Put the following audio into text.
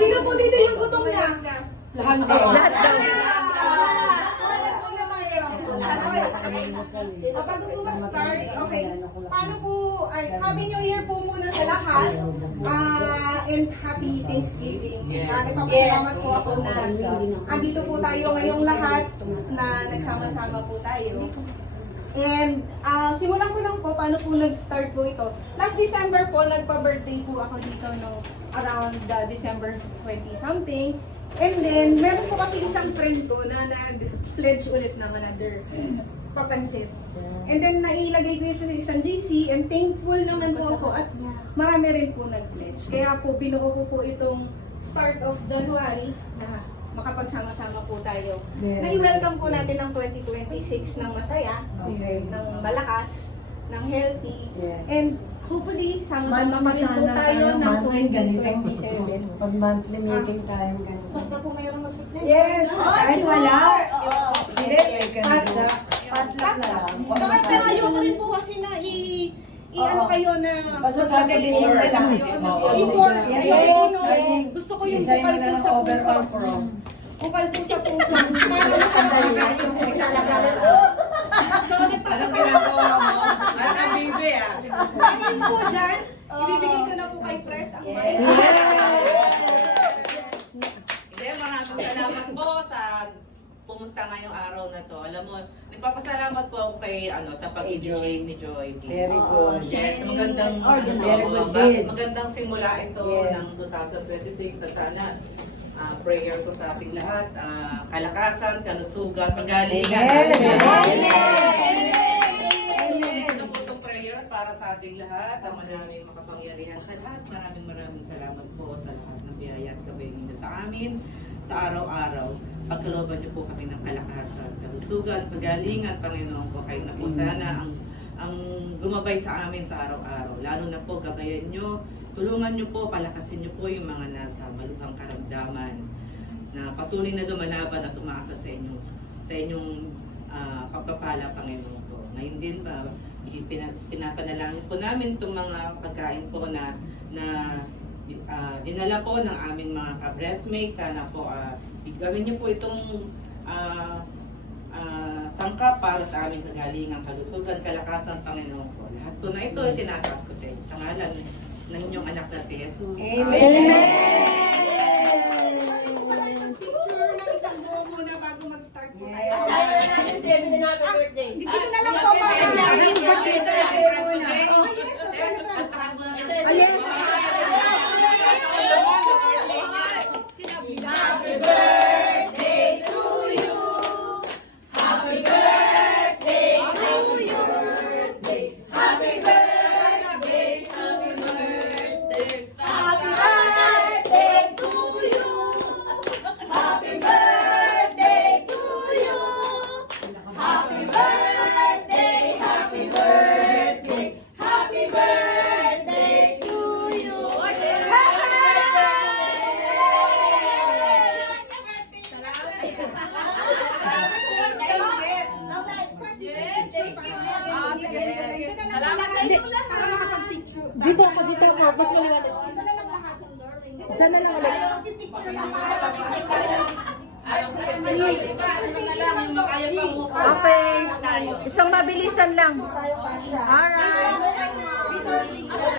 Sino po dito yung gutom niya? Lahat daw. Bago po mag-start, okay. Paano po, Happy New Year po muna sa lahat. And Happy Thanksgiving. Nagpapasalamat po ako na andito po tayo ngayong lahat na nagsama-sama po tayo. And simulan ko lang po paano po nag-start po ito. Last December po, nagpa-birthday po ako dito no, around December 20 something. And then, meron po kasi isang friend ko na nag-pledge ulit ng another papansit. And then, nailagay ko yun sa isang GC and thankful naman po ako at marami rin po nag-pledge. Kaya po, binuo ko po itong start of January na makapagsama-sama po tayo. Na-welcome po natin ang 2026 ng masaya, ng malakas, ng healthy, and hopefully, sama-sama pa rin po tayo ng 2027. Pag monthly meeting tayo. Basta po mayroong mag-fitness. Yes! Kahit wala. Hindi. Potluck na lang. Pero ayoko rin po kasi na i-ano kayo na Basta sasabihin na lang. i-force. Gusto ko yung bukal po sa puso. Bukal po sa puso. Para sa mga sorry pa kasi ginagawa mo. Para bibi Hindi po dyan. Ibibigay ko na po kay Press ang bayan. Hindi, maraming salamat po sa pumunta ngayong araw na to. Alam mo, nagpapasalamat po ako kay sa pag-initiate ni Joy. Very good. Yes, magandang magandang simula ito ng 2026 sa sana. Prayer ko sa ating lahat, kalakasan, kanusugan, pagalingan. Ito po itong prayer para sa ating lahat, ang maraming makapangyarihan sa lahat. Maraming salamat po sa lahat ng biyaya at gabay ninyo sa amin sa araw-araw. Pagkalooban niyo po kami ng kalakasan, kanusugan, pagalingan, Panginoon ko. Kayo na po sana ang gumabay sa amin sa araw-araw. Lalo na po, gabayan nyo, tulungan nyo po, palakasin nyo po yung mga nasa maluhang karamdaman na patuloy na lumalaban at umaasa sa inyong pagpapala, Panginoon ko. Ngayon din ba, pinapanalangin po namin itong mga pagkain po na dinala po ng aming mga ka-breastmates. Sana po, gawin nyo po itong sangkap para sa aming kagalingan, kalusugan, kalakasan, Panginoon ko. Lahat po na ito, tinataas ko sa inyo. Sa ngalan ng inyong anak na si Jesus. Amen! Picture ng isang buo muna bago mag-start po tayo. Dito na lang po Happy birthday to you. Happy birthday to you. Happy birthday, happy birthday. Happy birthday to you. Happy birthday to you. Happy birthday, happy birthday. Happy birthday to you. Para makapag-picture. Dito ako. Basta na lang. Dito na lang lahat ng darling. Saan na lang ulit? Picture lang. Okay. Isang mabilisan lang. Alright.